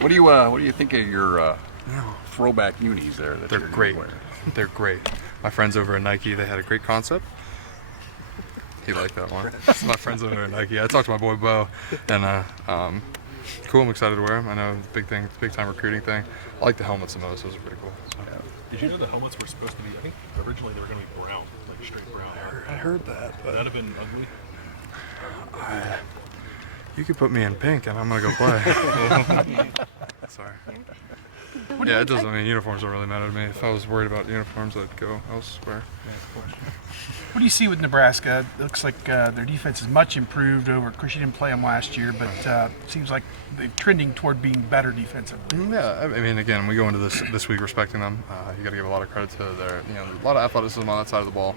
What do you think of your throwback unis there? They're great. They're great. My friends over at Nike, they had a great concept. He liked that one. It's my friends over at Nike. I talked to my boy Bo, and cool. I'm excited to wear them. I know big time recruiting thing. I like the helmets the most. Those are pretty cool. So. Yeah. Did you know the helmets were supposed to be? I think originally they were going to be brown, like straight brown. I heard that. But would that have been ugly? You could put me in pink, and I'm gonna go play. Sorry. Yeah, it doesn't. I mean, uniforms don't really matter to me. If I was worried about uniforms, I'd go elsewhere. Yeah, of course. What do you see with Nebraska? It looks like their defense is much improved over. Of course, you didn't play them last year, but it seems like they're trending toward being better defensively. Yeah, I mean, again, we go into this week respecting them. You got to give a lot of credit to their, a lot of athleticism on that side of the ball.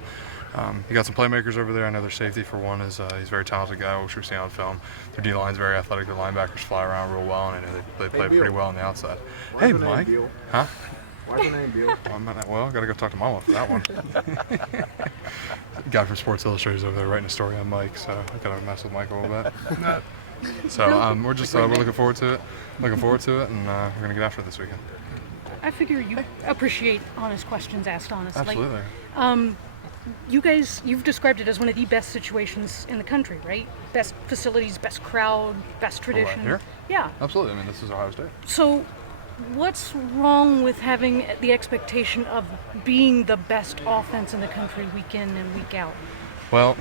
You got some playmakers over there. I know their safety, for one, is he's a very talented guy, which we've seen on film. Their D-line's very athletic. Their linebackers fly around real well, and I know they play pretty well on the outside. Hey, Mike. Huh? Why's your name Bill? Well, I got to go talk to Mama for that one. Guy from Sports Illustrated over there writing a story on Mike, so I got to mess with Mike a little bit. So we're just we're looking forward to it. And we're going to get after it this weekend. I figure you appreciate honest questions asked honestly. Absolutely. You've described it as one of the best situations in the country, right? Best facilities, best crowd, best tradition. Right here? Yeah. Absolutely. I mean, this is Ohio State. So, what's wrong with having the expectation of being the best offense in the country week in and week out? Well,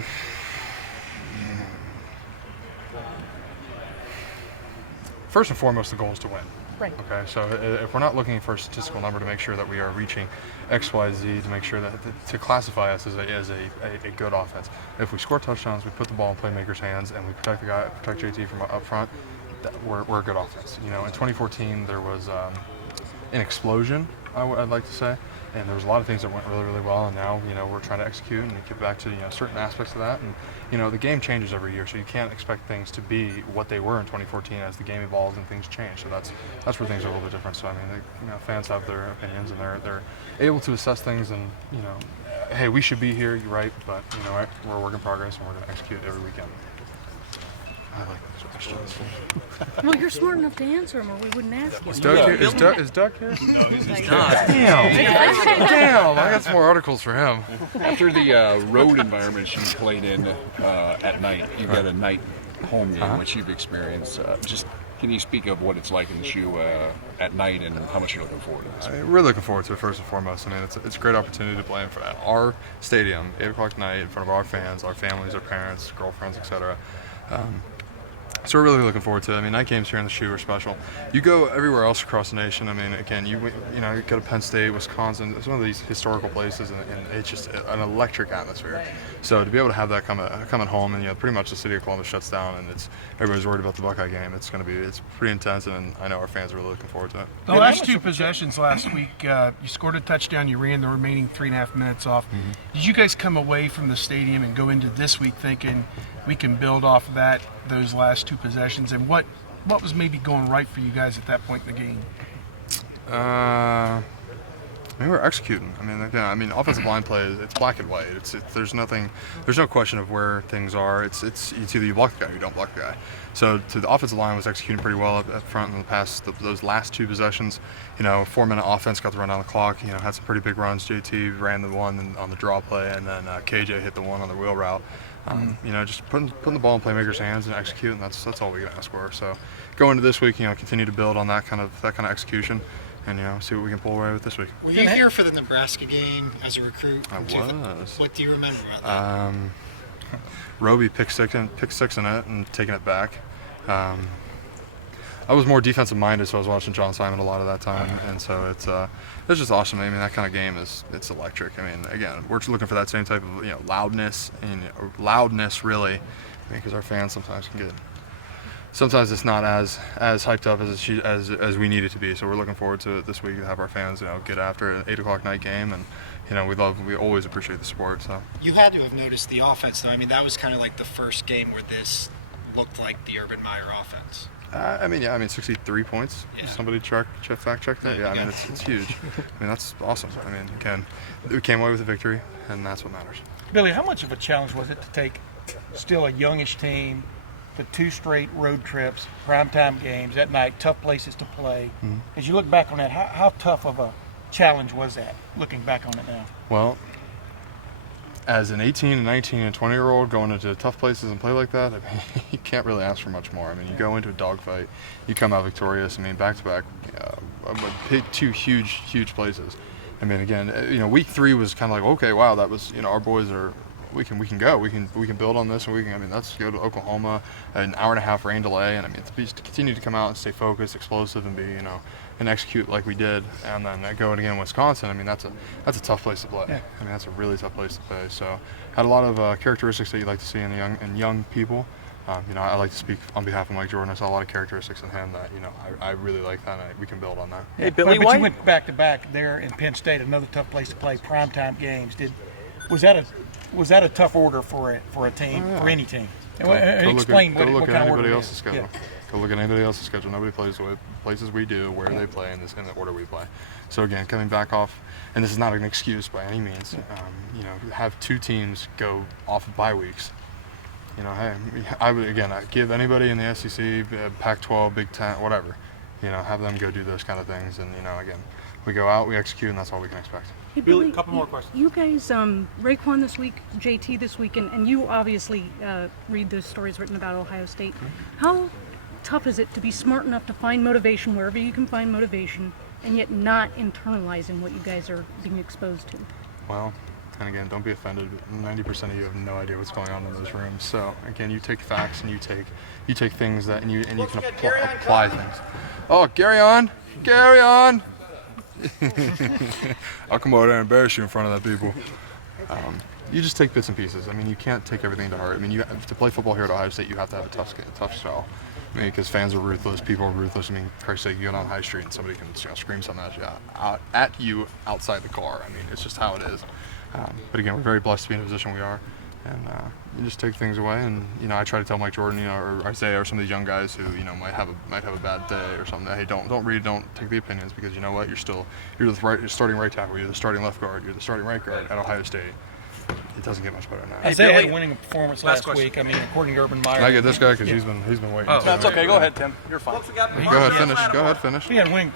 first and foremost, the goal is to win. Right. Okay, so if we're not looking for a statistical number to make sure that we are reaching X, Y, Z, to make sure that to classify us as a good offense, if we score touchdowns, we put the ball in playmakers' hands, and we protect JT from up front, we're a good offense. In 2014 there was an explosion, I'd like to say, and there was a lot of things that went really, really well, and now we're trying to execute and get back to certain aspects of that, and the game changes every year, so you can't expect things to be what they were in 2014 as the game evolves and things change. So that's where things are a little bit different. So I mean, fans have their opinions, and they're able to assess things, and hey, we should be here. You're right, but we're a work in progress, and we're going to execute every weekend. I like those questions. Well, you're smart enough to answer them, or we wouldn't ask you. Is Doug here? Is Doug here? No, he's Like- not. Damn! I got some more articles for him. After the road environments you played in at night, you got a night home game, which you've experienced. Just can you speak of what it's like in the shoe at night and how much you're looking forward to this? We're looking forward to it first and foremost. I mean, it's a great opportunity to play in front of our stadium, 8 o'clock night, in front of our fans, our families, our parents, girlfriends, etc. So we're really looking forward to it. I mean, night games here in the shoe are special. You go everywhere else across the nation. I mean, again, you go to Penn State, Wisconsin, some of these historical places, and it's just an electric atmosphere. So to be able to have that come at home, and pretty much the city of Columbus shuts down, and everybody's worried about the Buckeye game. It's pretty intense, and I know our fans are really looking forward to it. The last two possessions last week, you scored a touchdown, you ran the remaining 3.5 minutes off. Mm-hmm. Did you guys come away from the stadium and go into this week thinking we can build off of those last two possessions, and what was maybe going right for you guys at that point in the game? I mean, we're executing. I mean, again, offensive line play, it's black and white. There's no question of where things are. It's either you block the guy or you don't block the guy. So the offensive line was executing pretty well up front in the past, those last two possessions. 4-minute offense, got the run down the clock, had some pretty big runs. JT ran the one on the draw play, and then KJ hit the one on the wheel route. Just putting the ball in playmakers' hands and executing. That's all we can ask for. So going into this week, continue to build on that kind of execution, and see what we can pull away with this week. Were you here for the Nebraska game as a recruit? I was. What do you remember about that? Roby pick six in it and taking it back. I was more defensive minded, so I was watching John Simon a lot of that time, and so it's just awesome. I mean, that kind of game it's electric. I mean, again, we're just looking for that same type of loudness really, because our fans sometimes can get. Sometimes it's not as hyped up as we need it to be. So we're looking forward to it this week to have our fans get after an 8 o'clock night game, and we always appreciate the support. So You had to have noticed the offense, though. I mean, that was kind of like the first game where this looked like the Urban Meyer offense. 63 points. Yeah. Somebody fact checked that. Yeah, I mean, it's huge. I mean, that's awesome. I mean, again, we came away with a victory, and that's what matters. Billy, how much of a challenge was it to take still a youngish team the 2 straight road trips, primetime games at night, tough places to play. Mm-hmm. As you look back on that, how tough of a challenge was that, looking back on it now? Well, as an 18 and 19 and 20-year-old going into tough places and play like that, I mean, you can't really ask for much more. I mean, you go into a dogfight, you come out victorious. I mean, back-to-back, two huge places. I mean, again, week 3 was kind of like, okay, wow, that was, our boys are, we can go, we can build on this, and we can. I mean, let's go to Oklahoma, an hour and a half rain delay, and I mean, to continue to come out and stay focused, explosive, and be, and execute like we did, and then go again Wisconsin. I mean, that's a tough place to play. Yeah. I mean, that's a really tough place to play. So, had a lot of characteristics that you like to see in young people. I like to speak on behalf of Mike Jordan. I saw a lot of characteristics in him that I really like that, and we can build on that. Hey, Billy, but you went back to back there in Penn State, another tough place to play primetime games. Was that a tough order for a team, for any team? Explain what kind of order it is. Schedule. Yeah. Go look at anybody else's schedule. Nobody plays the places we do, where they play, in the order we play. So again, coming back off, and this is not an excuse by any means. Have 2 teams go off of bye weeks. Hey, I give anybody in the SEC, Pac-12, Big Ten, whatever, have them go do those kind of things, and again, we go out, we execute, and that's all we can expect. Hey, Billy, Billy, a couple more questions. You guys, Raekwon this week, JT this week, and you obviously read those stories written about Ohio State. How tough is it to be smart enough to find motivation wherever you can find motivation, and yet not internalizing what you guys are being exposed to? Well, and again, don't be offended, but 90% of you have no idea what's going on in those rooms. So again, you take facts and you take things that and you can apply things. Oh, Gary on. I'll come over there and embarrass you in front of that people. You just take bits and pieces. I mean, you can't take everything to heart. I mean, to play football here at Ohio State, you have to have a tough style. I mean, because fans are ruthless, people are ruthless. I mean, for Christ's sake, you go down High Street and somebody can scream something at you outside the car. I mean, it's just how it is. But again, we're very blessed to be in the position we are, and you just take things away. And I try to tell Mike Jordan, or Isaiah, or some of these young guys who might have a bad day or something. That, hey, don't take the opinions, because you know what, you're starting right tackle, you're the starting left guard, you're the starting right guard at Ohio State. It doesn't get much better than that. Isaiah had a winning performance last week. I mean, according to Urban Meyer. Can I get this guy, because he's been waiting. That's okay. Go ahead, Tim. You're fine. Go ahead, finish. He had a winning